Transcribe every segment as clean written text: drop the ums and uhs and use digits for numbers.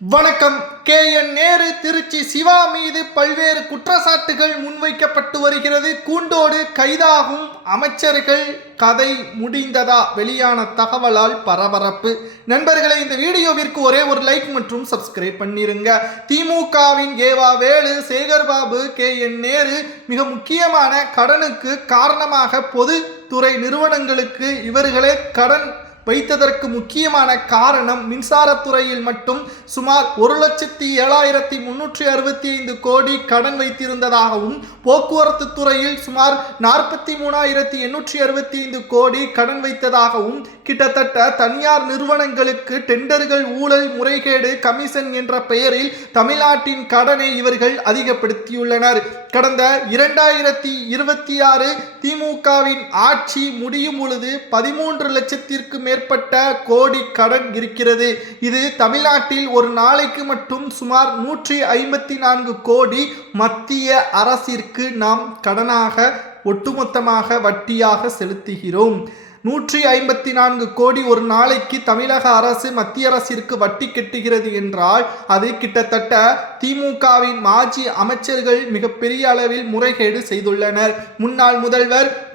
வணக்கம். KN நேரு திருச்சி சிவா மீது பல்வேறு குற்றச்சாட்டுகள் முன்வைக்கப்பட்டு வருகிறது. கூண்டோடு கைதாகும் அமைச்சர்கள் கதை முடிந்ததா? வெளியான தகவலால் பரபரப்பு. நண்பர்களை, இந்த வீடியோவிற்கு ஒரே ஒரு லைக் மற்றும் சப்ஸ்கிரைப் பண்ணிருங்க. திமுகவின் ஏவா வேலு, சேகர்பாபு, KN நேரு மிக முக்கியமான கடனுக்கு காரணமாக பொதுத்துறை நிறுவனங்களுக்கு இவர்களே கடன் வைத்ததற்கு முக்கியமான காரணம் மின்சாரத்துறையில் மட்டும் சுமார் 1,07,365 கோடி கடன் வைத்திருந்ததாகவும், போக்குவரத்து துறையில் சுமார் 43,865 கோடி கடன் வைத்ததாகவும், கிட்டத்தட்ட தனியார் நிறுவனங்களுக்கு டெண்டர்கள் ஊழல், முறைகேடு, கமிஷன் என்ற பெயரில் தமிழ்நாட்டின் கடனை இவர்கள் அதிகப்படுத்தியுள்ளனர். கடந்த 2026 திமுகவின் ஆட்சி முடியும் பொழுது 13 லட்சத்திற்கு மேற்பட்ட கோடி கடன் இருக்கிறது. இது தமிழ்நாட்டில் ஒரு நாளைக்கு மட்டும் சுமார் 154 கோடி மத்திய அரசிற்கு நாம் கடனாக ஒட்டுமொத்தமாக வட்டியாக செலுத்துகிறோம். 154 கோடி ஒரு நாளைக்கு தமிழக அரசு மத்திய அரசிற்கு வட்டி கட்டுகிறது என்றால் அது கிட்டத்தட்ட திமுகவின் மாஜி அமைச்சர்கள் மிகப்பெரிய அளவில் முறைகேடு செய்துள்ளனர்.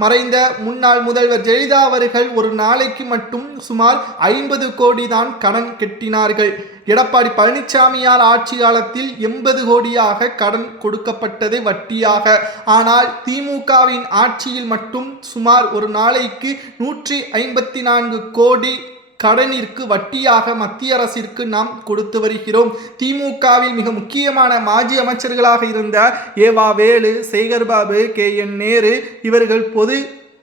மறைந்த முன்னாள் முதல்வர் ஜெயலலிதா அவர்கள் ஒரு நாளைக்கு மட்டும் சுமார் 50 கோடி தான் கடன் கட்டினார்கள். எடப்பாடி பழனிசாமியால் ஆட்சி காலத்தில் 80 கோடியாக கடன் கொடுக்கப்பட்டது வட்டியாக. ஆனால் திமுகவின் ஆட்சியில் மட்டும் சுமார் ஒரு நாளைக்கு 154 கோடி கடனிற்கு வட்டியாக மத்திய அரசிற்கு நாம் கொடுத்து வருகிறோம். திமுகவில் மிக முக்கியமான மாஜி அமைச்சர்களாக இருந்த ஏவா வேலு, சேகர்பாபு, KN நேரு இவர்கள் பொது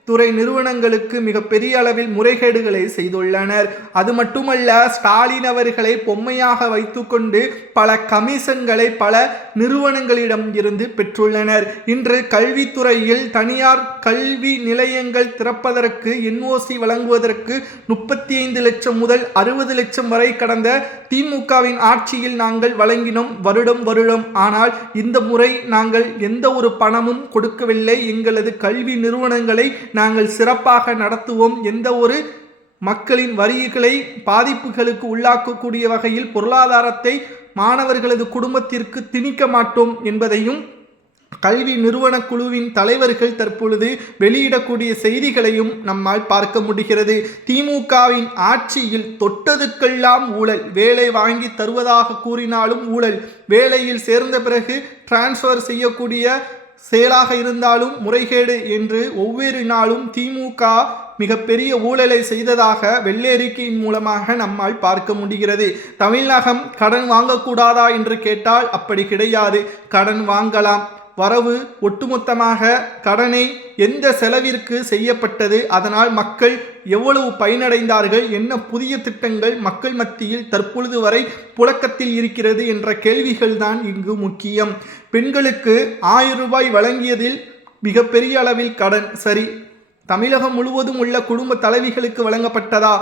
துறை நிறுவனங்களுக்கு மிகப்பெரிய அளவில் முறைகேடுகளை செய்துள்ளனர். அது மட்டுமல்ல, ஸ்டாலின் அவர்களை பொம்மையாக வைத்துக்கொண்டு பல கமிஷன்களை பல நிறுவனங்களிடம் இருந்து பெற்றுள்ளனர். இன்று கல்வித்துறையில் தனியார் கல்வி நிலையங்கள் திறப்பதற்கு NOC வழங்குவதற்கு 35 லட்சம் முதல் 60 லட்சம் வரை கடந்த திமுகவின் ஆட்சியில் நாங்கள் வழங்கினோம் வருடம். ஆனால் இந்த முறை நாங்கள் எந்த ஒரு பணமும் கொடுக்கவில்லை. எங்களது கல்வி நிறுவனங்களை நாங்கள் சிறப்பாக நடத்துவோம். எந்த ஒரு மக்களின் வரிகளை பாதிப்புகளுக்கு உள்ளாக்கக்கூடிய வகையில் பொருளாதாரத்தை மாணவர்களது குடும்பத்திற்கு திணிக்க மாட்டோம் என்பதையும் கல்வி நிறுவன குழுவின் தலைவர்கள் தற்பொழுது வெளியிடக்கூடிய செய்திகளையும் நம்மால் பார்க்க முடிகிறது. திமுகவின் ஆட்சியில் தொட்டதுக்கெல்லாம் ஊழல். வேலை வாங்கி தருவதாக கூறினாலும் ஊழல், வேலையில் சேர்ந்த பிறகு டிரான்ஸ்ஃபர் செய்யக்கூடிய செயலாக இருந்தாலும் முறைகேடு என்று ஒவ்வொரு நாளும் திமுக மிகப்பெரிய ஊழலை செய்ததாக வெள்ளை மூலமாக நம்மால் பார்க்க முடிகிறது. தமிழகம் கடன் வாங்கக்கூடாதா என்று கேட்டால் அப்படி கிடையாது. கடன் வாங்கலாம். வரவு ஒட்டுமொத்தமாக கடனை எந்த செலவிற்கு செய்யப்பட்டது, அதனால் மக்கள் எவ்வளவு பயனடைந்தார்கள், என்ன புதிய திட்டங்கள் மக்கள் மத்தியில் தற்பொழுது வரை புழக்கத்தில் இருக்கிறது என்ற கேள்விகள் தான் இங்கு முக்கியம். பெண்களுக்கு 1000 ரூபாய் வழங்கியதில் மிகப்பெரிய அளவில் கடன். சரி, தமிழகம் முழுவதும் உள்ள குடும்ப தலைவிகளுக்கு வழங்கப்பட்டதா?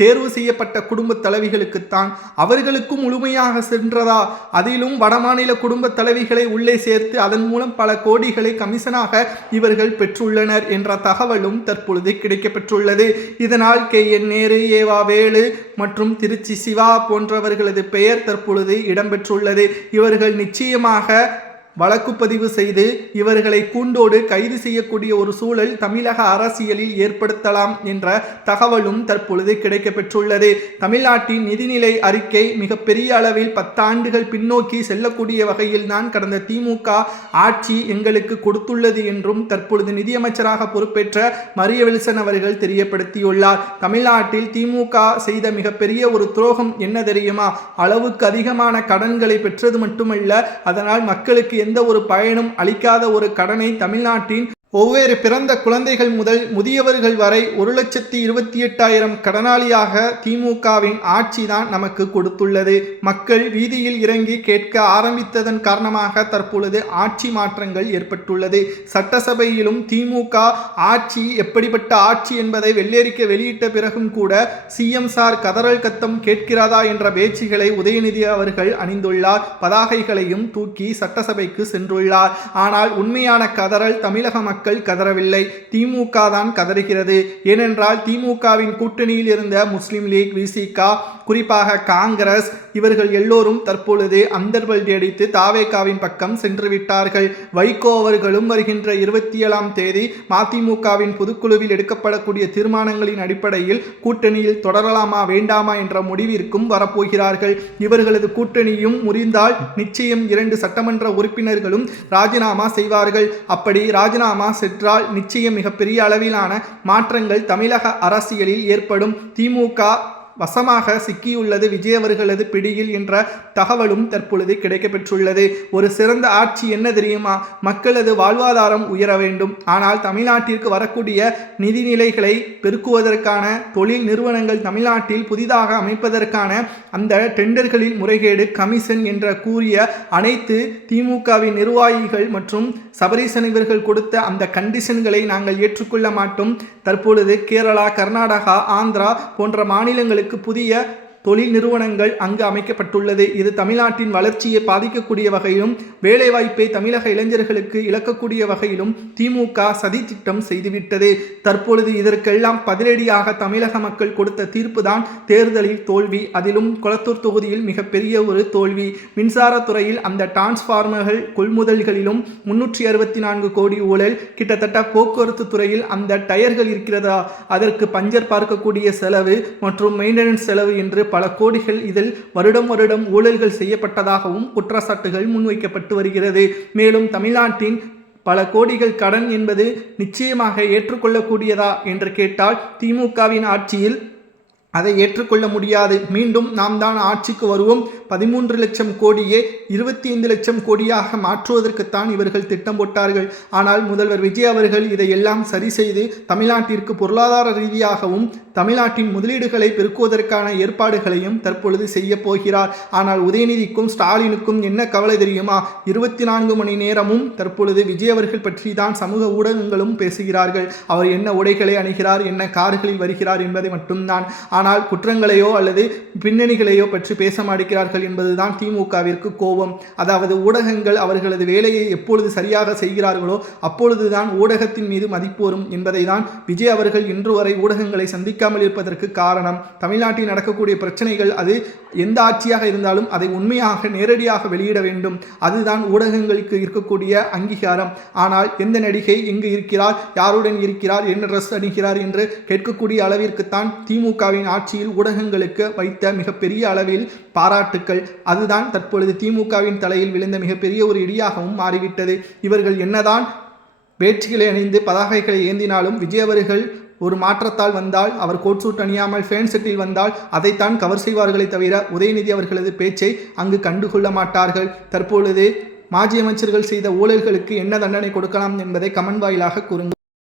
தேர்வு செய்யப்பட்ட குடும்ப தலைவிகளுக்குத்தான். அவர்களுக்கும் முழுமையாக சென்றதா? அதிலும் வடமாநில குடும்ப தலைவிகளை உள்ளே சேர்த்து அதன் மூலம் பல கோடிகளை கமிஷனாக இவர்கள் பெற்றுள்ளனர் என்ற தகவலும் தற்பொழுது கிடைக்கப்பெற்றுள்ளது. இதனால் KN நேரு, ஏவா வேலு மற்றும் திருச்சி சிவா போன்றவர்களது பெயர் தற்பொழுது இடம்பெற்றுள்ளது. இவர்கள் நிச்சயமாக வழக்கு பதிவு செய்து இவர்களை கூண்டோடு கைது செய்யக்கூடிய ஒரு சூழல் தமிழக அரசியலில் ஏற்படுத்தலாம் என்ற தகவலும் தற்பொழுது கிடைக்கப்பெற்றுள்ளது. தமிழ்நாட்டின் நிதிநிலை அறிக்கை மிகப்பெரிய அளவில் 10 ஆண்டுகள் பின்னோக்கி செல்லக்கூடிய வகையில் தான் கடந்த திமுக ஆட்சி எங்களுக்கு கொடுத்துள்ளது என்றும் தற்பொழுது நிதியமைச்சராக பொறுப்பேற்ற மரிய வில்சன் அவர்கள் தெரியப்படுத்தியுள்ளார். தமிழ்நாட்டில் திமுக செய்த மிகப்பெரிய ஒரு துரோகம் என்ன தெரியுமா? அளவுக்கு அதிகமான கடன்களை பெற்றது மட்டுமல்ல, அதனால் மக்களுக்கு எந்த ஒரு பயனும் அளிக்காத ஒரு கடனை தமிழ்நாட்டின் ஒவ்வொரு பிறந்த குழந்தைகள் முதல் முதியவர்கள் வரை 1,28,000 கடனாளியாக திமுகவின் ஆட்சி தான் நமக்கு கொடுத்துள்ளது. மக்கள் வீதியில் இறங்கி கேட்க ஆரம்பித்ததன் காரணமாக தற்பொழுது ஆட்சி மாற்றங்கள் ஏற்பட்டுள்ளது. சட்டசபையிலும் திமுக ஆட்சி எப்படிப்பட்ட ஆட்சி என்பதை வெள்ளேறிக்க வெளியிட்ட பிறகும் கூட CM சார் கதறல் கத்தம் கேட்கிறதா என்ற பேச்சுகளை உதயநிதி அவர்கள் அணிந்துள்ளார். பதாகைகளையும் தூக்கி சட்டசபைக்கு சென்றுள்ளார். ஆனால் உண்மையான கதறல் தமிழக மக்கள் கதறவில்லை. திமுக தான் கதறுகிறது. ஏனென்றால் திமுகவின் கூட்டணியில் இருந்த முஸ்லிம் லீக், VCK, குறிப்பாக காங்கிரஸ் இவர்கள் எல்லோரும் தற்பொழுது அந்தர்வல்டி அடித்து தாவேகாவின் பக்கம் சென்று விட்டார்கள். வைகோ அவர்களும் வருகின்ற 27ஆம் தேதி மதிமுகவின் பொதுக்குழுவில் எடுக்கப்படக்கூடிய தீர்மானங்களின் அடிப்படையில் கூட்டணியில் தொடரலாமா வேண்டாமா என்ற முடிவிற்கும் வரப்போகிறார்கள். இவர்களது கூட்டணியும் முறிந்தால் நிச்சயம் 2 சட்டமன்ற உறுப்பினர்களும் ராஜினாமா செய்வார்கள். அப்படி ராஜினாமா சென்றால் நிச்சயம் மிகப்பெரிய அளவிலான மாற்றங்கள் தமிழக அரசியலில் ஏற்படும். திமுக வசமாக சிக்கியுள்ளது விஜய் அவர்களது பிடியில் என்ற தகவலும் தற்பொழுது கிடைக்கப்பெற்றுள்ளது. ஒரு சிறந்த ஆட்சி என்ன தெரியுமா? மக்களது வாழ்வாதாரம் உயர வேண்டும். ஆனால் தமிழ்நாட்டிற்கு வரக்கூடிய நிதிநிலைகளை பெருக்குவதற்கான தொழில் நிறுவனங்கள் தமிழ்நாட்டில் புதிதாக அமைப்பதற்கான அந்த டெண்டர்களில் முறைகேடு, கமிஷன் என்று கூறிய அனைத்து திமுகவின் நிர்வாகிகள் மற்றும் சபரீசன் இவர்கள் கொடுத்த அந்த கண்டிஷன்களை நாங்கள் ஏற்றுக்கொள்ள மாட்டோம். தற்பொழுது கேரளா, கர்நாடகா, ஆந்திரா போன்ற மாநிலங்களுக்கு புதிய தொழில் நிறுவனங்கள் அங்கு அமைக்கப்பட்டுள்ளது. இது தமிழ்நாட்டின் வளர்ச்சியை பாதிக்கக்கூடிய வகையிலும் வேலைவாய்ப்பை தமிழக இளைஞர்களுக்கு இழக்கக்கூடிய வகையிலும் திமுக சதி திட்டம் செய்துவிட்டது. தற்பொழுது இதற்கெல்லாம் பதிலடியாக தமிழக மக்கள் கொடுத்த தீர்ப்பு தான் தேர்தலில் தோல்வி. அதிலும் கொளத்தூர் தொகுதியில் மிகப்பெரிய ஒரு தோல்வி. மின்சாரத்துறையில் அந்த டிரான்ஸ்பார்மர்கள் கொள்முதல்களிலும் 364 கோடி ஊழல். கிட்டத்தட்ட போக்குவரத்து துறையில் அந்த டயர்கள் இருக்கிறதா, அதற்கு பஞ்சர் பார்க்கக்கூடிய செலவு மற்றும் மெயின்டெனன்ஸ் செலவு என்று பல கோடிகள் இதில் வருடம் ஊழல்கள் செய்யப்பட்டதாகவும் குற்றச்சாட்டுகள் முன்வைக்கப்பட்டு வருகிறது. மேலும் தமிழ்நாட்டின் பல கோடிகள் கடன் என்பது நிச்சயமாக ஏற்றுக்கொள்ளக்கூடியதா என்று கேட்டால் திமுகவின் ஆட்சியில் அதை ஏற்றுக்கொள்ள முடியாது. மீண்டும் நாம் தான் ஆட்சிக்கு வருவோம், 13 லட்சம் கோடியே 25 லட்சம் கோடியாக மாற்றுவதற்குத்தான் இவர்கள் திட்டம் போட்டார்கள். ஆனால் முதல்வர் விஜய் அவர்கள் இதையெல்லாம் சரி செய்து தமிழ்நாட்டிற்கு பொருளாதார ரீதியாகவும் தமிழ்நாட்டின் முதலீடுகளை பெருக்குவதற்கான ஏற்பாடுகளையும் தற்பொழுது செய்ய போகிறார். ஆனால் உதயநிதிக்கும் ஸ்டாலினுக்கும் என்ன கவலை தெரியுமா? 24 மணி நேரமும் தற்பொழுது விஜய் அவர்கள் பற்றி தான் சமூக ஊடகங்களும் பேசுகிறார்கள். அவர் என்ன உடைகளை அணிகிறார், என்ன கார்களில் வருகிறார் என்பதை மட்டும்தான். ஆனால் குற்றங்களையோ அல்லது பின்னணிகளையோ பற்றி பேச மாட்டேங்கிறார்கள் என்பதுதான் திமுகவிற்கு கோபம். அதாவது ஊடகங்கள் அவர்களது வேலையை எப்பொழுது சரியாக செய்கிறார்களோ அப்பொழுதுதான் ஊடகத்தின் மீது மதிப்பு வரும் என்பதை தான் விஜய் அவர்கள் இன்று வரை ஊடகங்களை சந்திக்காமல் இருப்பதற்கு காரணம். தமிழ்நாட்டில் நடக்கக்கூடிய பிரச்சனைகள் அது எந்த ஆட்சியாக இருந்தாலும் அதை உண்மையாக நேரடியாக வெளியிட வேண்டும். அதுதான் ஊடகங்களுக்கு இருக்கக்கூடிய அங்கீகாரம். ஆனால் எந்த நடிகை எங்கு இருக்கிறார், யாருடன் இருக்கிறார், என்ன ட்ரெஸ் அணிகிறார் என்று கேட்கக்கூடிய அளவிற்குத்தான் திமுகவின் ஆட்சியில் ஊடகங்களுக்கு வைத்த மிகப்பெரிய அளவில் பாராட்டுக்கள். அதுதான் தற்பொழுது திமுகவின் தலையில் விழுந்த மிகப்பெரிய ஒரு இடியாகவும் மாறிவிட்டது. இவர்கள் என்னதான் வேட்சிகளை அணிந்து பதாகைகளை ஏந்தினாலும் விஜய் அவர்கள் ஒரு மாற்றத்தால் வந்தால், அவர் கோட் சூட் அணியாமல் ஃபேன் செட்டில் வந்தால் அதைத்தான் கவர் செய்வார்களே தவிர உதயநிதி அவர்களது பேச்சை அங்கு கண்டுகொள்ள மாட்டார்கள். தற்பொழுது மாஜி அமைச்சர்கள் செய்த ஊழல்களுக்கு என்ன தண்டனை கொடுக்கலாம் என்பதை கமெண்ட் வாயிலாக கூறுங்கள்.